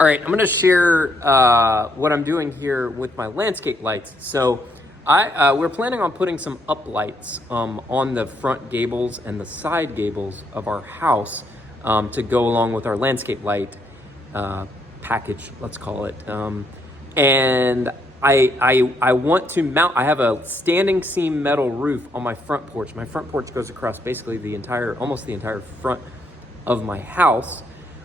All right, I'm gonna share what I'm doing here with my landscape lights. So we're planning on putting some uplights on the front gables and the side gables of our house to go along with our landscape light package, let's call it. And I want to mount, I have a standing seam metal roof on my front porch. My front porch goes across basically almost the entire front of my house.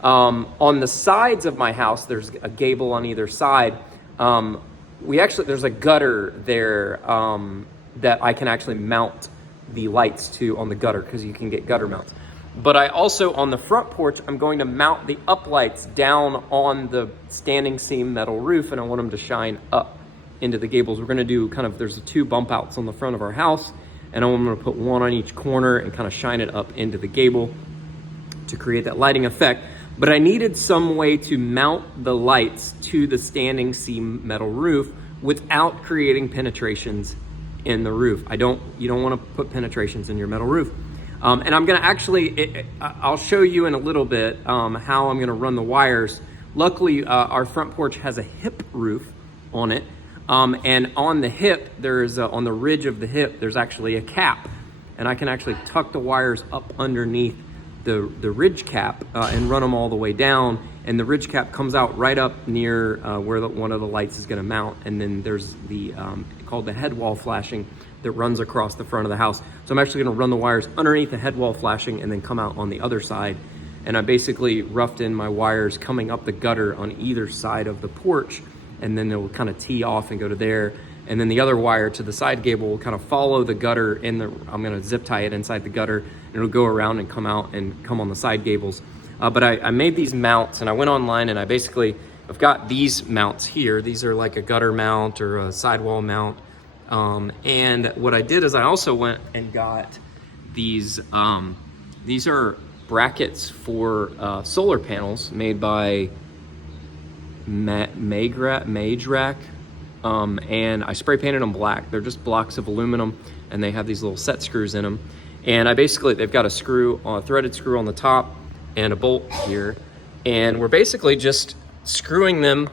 On the sides of my house, there's a gable on either side. There's a gutter there that I can actually mount the lights to on the gutter, because you can get gutter mounts. But I also, on the front porch, I'm going to mount the uplights down on the standing seam metal roof, and I want them to shine up into the gables. We're going to do there's 2 bump outs on the front of our house, and I'm going to put one on each corner and kind of shine it up into the gable to create that lighting effect. But I needed some way to mount the lights to the standing seam metal roof without creating penetrations in the roof. You don't want to put penetrations in your metal roof. And I'm gonna I'll show you in a little bit how I'm gonna run the wires. Luckily, our front porch has a hip roof on it. And on the hip, on the ridge of the hip, there's actually a cap. And I can actually tuck the wires up underneath the ridge cap and run them all the way down, and the ridge cap comes out right up near where one of the lights is going to mount. And then there's the called the head wall flashing that runs across the front of the house. So I'm actually going to run the wires underneath the head wall flashing and then come out on the other side. And I basically roughed in my wires coming up the gutter on either side of the porch, and then it will kind of tee off and go to there. And then the other wire to the side gable will kind of follow the gutter I'm gonna zip tie it inside the gutter, and it'll go around and come out and come on the side gables. But I made these mounts, and I went online, and I've got these mounts here. These are like a gutter mount or a sidewall mount. And what I did is I also went and got these are brackets for solar panels made by Magrac. And I spray painted them black. They're just blocks of aluminum, and they have these little set screws in them. And they've got a threaded screw on the top and a bolt here. And we're basically just screwing them.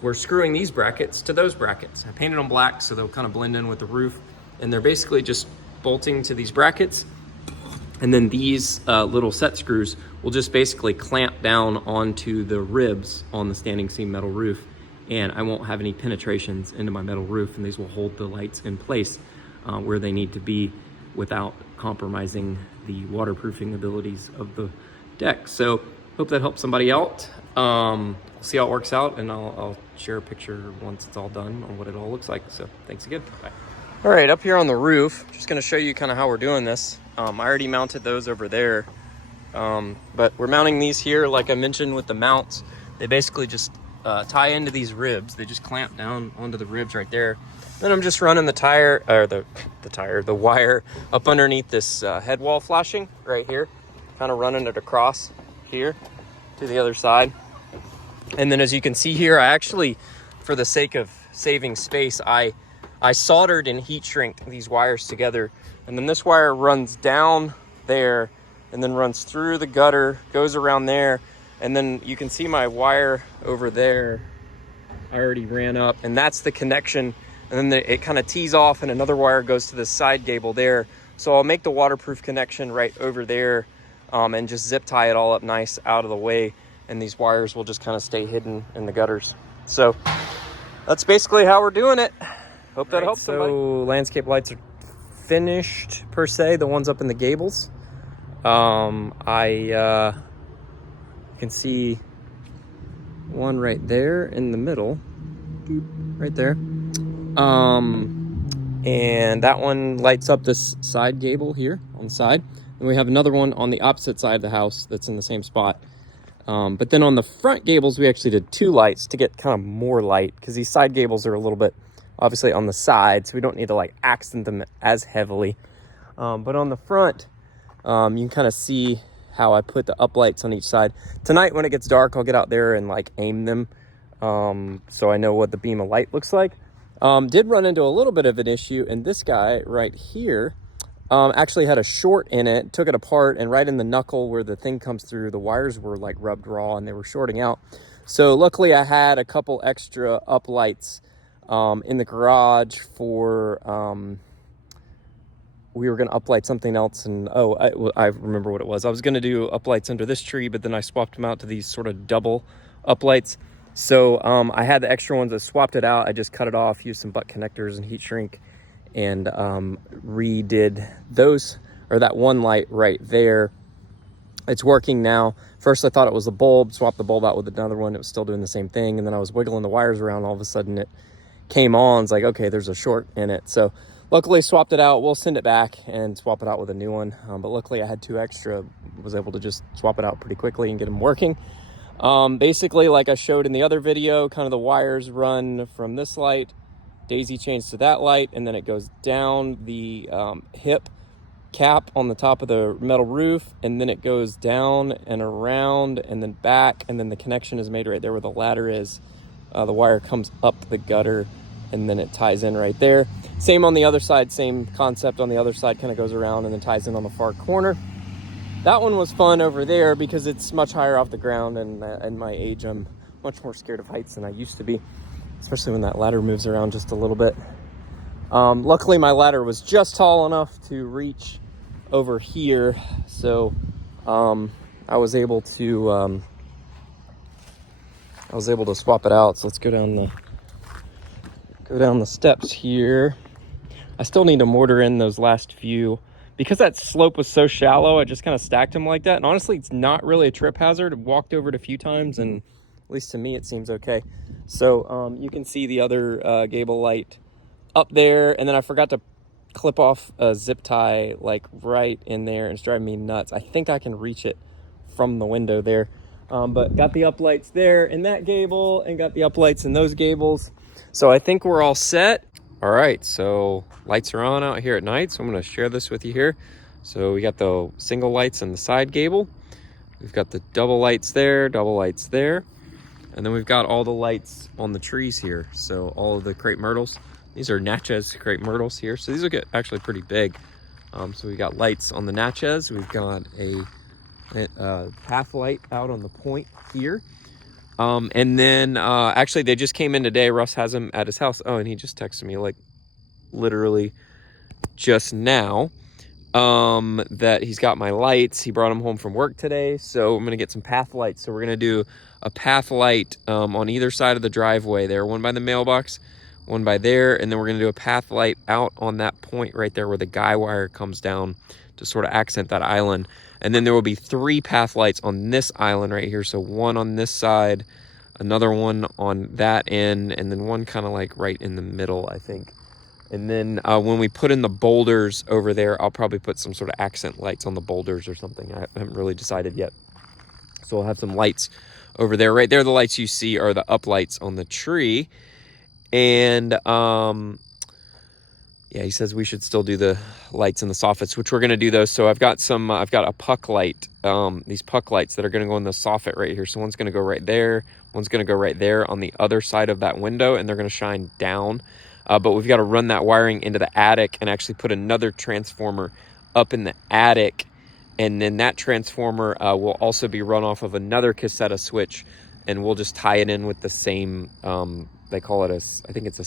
We're screwing these brackets to those brackets. I painted them black so they'll kind of blend in with the roof. And they're basically just bolting to these brackets. And then these little set screws will just basically clamp down onto the ribs on the standing seam metal roof. And I won't have any penetrations into my metal roof, and these will hold the lights in place where they need to be without compromising the waterproofing abilities of the deck. So hope that helps somebody out. We'll see how it works out, and I'll share a picture once it's all done on what it all looks like. So thanks again. Bye. All right, up here on the roof, just gonna show you kind of how we're doing this. I already mounted those over there, but we're mounting these here like I mentioned with the mounts. They basically just tie into these ribs. They just clamp down onto the ribs right there. Then I'm just running the wire up underneath this head wall flashing right here, kind of running it across here to the other side. And then as you can see here, I actually, for the sake of saving space, I soldered and heat shrink these wires together. And then this wire runs down there and then runs through the gutter, goes around there. And then you can see my wire over there. I already ran up, and that's the connection. And then it kind of tees off, and another wire goes to the side gable there. So I'll make the waterproof connection right over there and just zip tie it all up nice out of the way. And these wires will just kind of stay hidden in the gutters. So that's basically how we're doing it. Hope that helps somebody. So landscape lights are finished per se, the ones up in the gables. You can see one right there in the middle, right there. And that one lights up this side gable here on the side. And we have another one on the opposite side of the house that's in the same spot. But then on the front gables, we actually did 2 lights to get kind of more light, because these side gables are a little bit obviously on the side, so we don't need to like accent them as heavily. But on the front, you can kind of see how I put the uplights on each side. Tonight when it gets dark, I'll get out there and like aim them so I know what the beam of light looks like. Did run into a little bit of an issue, and this guy right here actually had a short in it. Took it apart, and right in the knuckle where the thing comes through, the wires were like rubbed raw and they were shorting out. So luckily I had a couple extra uplights in the garage for, we were going to uplight something else, and I remember what it was. I was going to do uplights under this tree, but then I swapped them out to these sort of double uplights. So I had the extra ones. I swapped it out. I just cut it off, used some butt connectors and heat shrink, and redid those, or that one light right there. It's working now. First I thought it was a bulb, swapped the bulb out with another one. It was still doing the same thing, and then I was wiggling the wires around. All of a sudden it came on. It's like, okay, there's a short in it. So luckily swapped it out. We'll send it back and swap it out with a new one. But luckily I had 2 extra, was able to just swap it out pretty quickly and get them working. Basically, like I showed in the other video, kind of the wires run from this light, daisy chains to that light, and then it goes down the hip cap on the top of the metal roof, and then it goes down and around and then back, and then the connection is made right there where the ladder is. The wire comes up the gutter and then it ties in right there. Same on the other side, same concept on the other side, kind of goes around and then ties in on the far corner. That one was fun over there because it's much higher off the ground, and at my age I'm much more scared of heights than I used to be, especially when that ladder moves around just a little bit. Luckily my ladder was just tall enough to reach over here, so I was able to swap it out. So let's go down the steps here. I still need to mortar in those last few because that slope was so shallow. I just kind of stacked them like that, and honestly it's not really a trip hazard. I've walked over it a few times, and at least to me it seems okay. So you can see the other gable light up there, and then I forgot to clip off a zip tie like right in there, and it's driving me nuts. I think I can reach it from the window there, but got the uplights there in that gable and got the uplights in those gables, so I think we're all set. All right, so lights are on out here at night, so I'm going to share this with you here. So we got the single lights in the side gable, we've got the double lights there, and then we've got all the lights on the trees here. So all of the crepe myrtles, these are Natchez crepe myrtles here, so these will get actually pretty big. So we got lights on the Natchez, we've got a path light out on the point here. And then actually they just came in today. Russ has them at his house. Oh, and he just texted me like literally just now that he's got my lights. He brought them home from work today, so I'm gonna get some path lights. So we're gonna do a path light on either side of the driveway there, one by the mailbox, one by there, and then we're gonna do a path light out on that point right there where the guy wire comes down to sort of accent that island. And then there will be 3 path lights on this island right here. So one on this side, another one on that end, and then one kind of like right in the middle, I think. And then when we put in the boulders over there, I'll probably put some sort of accent lights on the boulders or something. I haven't really decided yet. So we'll have some lights over there. Right there, the lights you see are the up lights on the tree. And yeah, he says we should still do the lights in the soffits, which we're going to do those. So I've got some, I've got a puck light, these puck lights that are going to go in the soffit right here. So one's going to go right there, one's going to go right there on the other side of that window, and they're going to shine down. But we've got to run that wiring into the attic and actually put another transformer up in the attic. And then that transformer will also be run off of another cassetta switch, and we'll just tie it in with the same, they call it I think it's a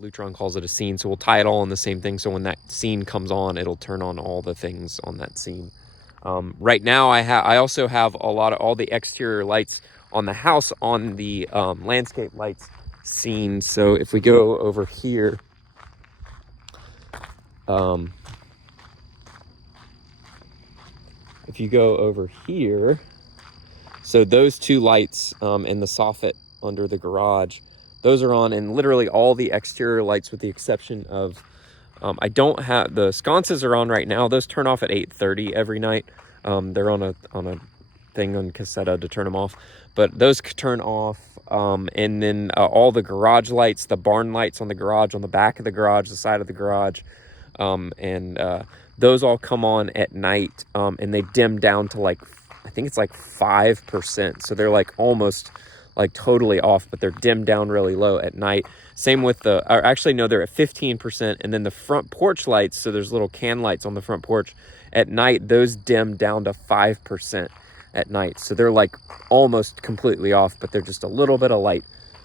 Lutron calls it a scene, so we'll tie it all in the same thing, so when that scene comes on, it'll turn on all the things on that scene. Right now, I also have all the exterior lights on the house on the landscape lights scene. So if we go over here, if you go over here, so those 2 lights in the soffit under the garage, those are on, and literally all the exterior lights with the exception of, I don't have, the sconces are on right now. Those turn off at 8:30 every night. They're on a thing on cassetta to turn them off, but those turn off. And then all the garage lights, the barn lights on the garage, on the back of the garage, the side of the garage, and those all come on at night, and they dim down to like, I think it's like 5%. So they're like almost like totally off, but they're dimmed down really low at night. Same with the, or actually no, they're at 15%. And then the front porch lights, so there's little can lights on the front porch at night, those dim down to 5% at night. So they're like almost completely off, but they're just a little bit of light.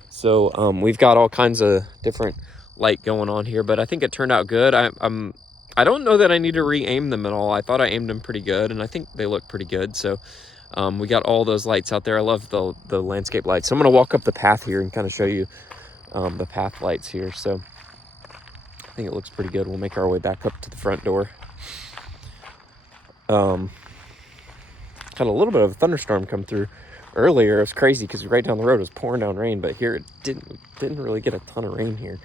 So we've got all kinds of different light going on here, but I think it turned out good. I don't know that I need to re-aim them at all. I thought I aimed them pretty good, and I think they look pretty good. So we got all those lights out there. I love the landscape lights. So I'm gonna walk up the path here and kind of show you the path lights here. So I think it looks pretty good. We'll make our way back up to the front door. Had a little bit of a thunderstorm come through earlier. It was crazy because right down the road it was pouring down rain, but here it didn't really get a ton of rain here.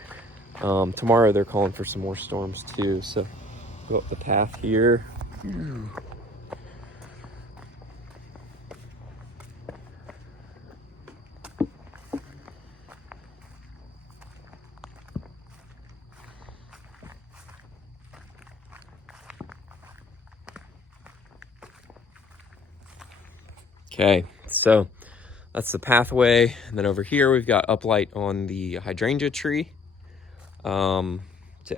Tomorrow they're calling for some more storms too. So go up the path here. Okay, so that's the pathway. And then over here, we've got uplight on the hydrangea tree to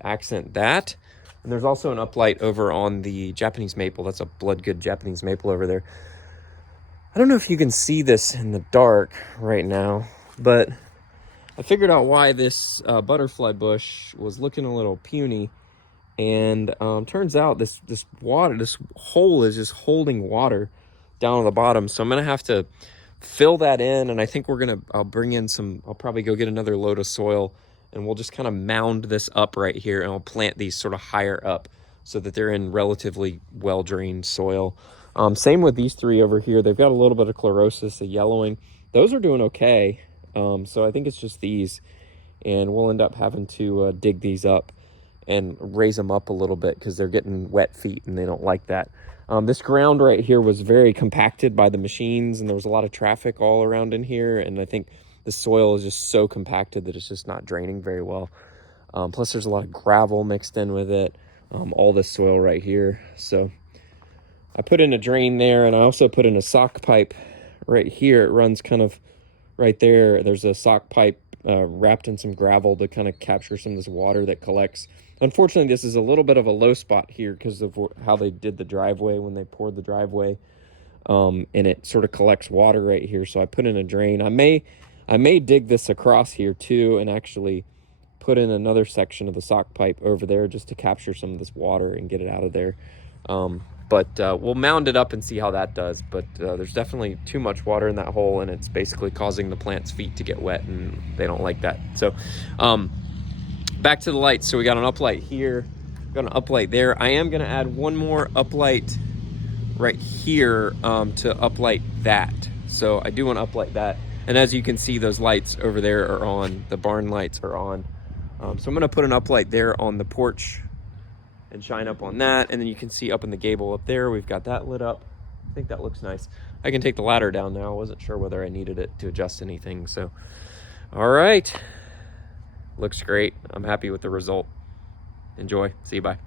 accent that. And there's also an uplight over on the Japanese maple. That's a Bloodgood Japanese maple over there. I don't know if you can see this in the dark right now, but I figured out why this butterfly bush was looking a little puny. And turns out this hole is just holding water down on the bottom. So I'm gonna have to fill that in, and I think I'll bring in I'll probably go get another load of soil, and we'll just kind of mound this up right here, and I'll plant these sort of higher up so that they're in relatively well-drained soil. Same with these three over here. They've got a little bit of chlorosis, a yellowing. Those are doing okay. So I think it's just these, and we'll end up having to dig these up and raise them up a little bit because they're getting wet feet and they don't like that. This ground right here was very compacted by the machines, and there was a lot of traffic all around in here, and I think the soil is just so compacted that it's just not draining very well. Plus there's a lot of gravel mixed in with it, all this soil right here. So I put in a drain there, and I also put in a sock pipe right here. It runs kind of right there. There's a sock pipe wrapped in some gravel to kind of capture some of this water that collects. Unfortunately, this is a little bit of a low spot here because of how they did the driveway when they poured the driveway, and it sort of collects water right here. So I put in a drain. I may dig this across here too and actually put in another section of the sock pipe over there just to capture some of this water and get it out of there. But we'll mound it up and see how that does. But there's definitely too much water in that hole, and it's basically causing the plant's feet to get wet, and they don't like that. So back to the lights. So we got an uplight here, got an uplight there. I am going to add one more uplight right here to uplight that. So I do want to uplight that. And as you can see, those lights over there are on. The barn lights are on. So I'm going to put an uplight there on the porch and shine up on that. And then you can see up in the gable up there, we've got that lit up. I think that looks nice. I can take the ladder down now. I wasn't sure whether I needed it to adjust anything. So, all right. Looks great. I'm happy with the result. Enjoy. See you. Bye.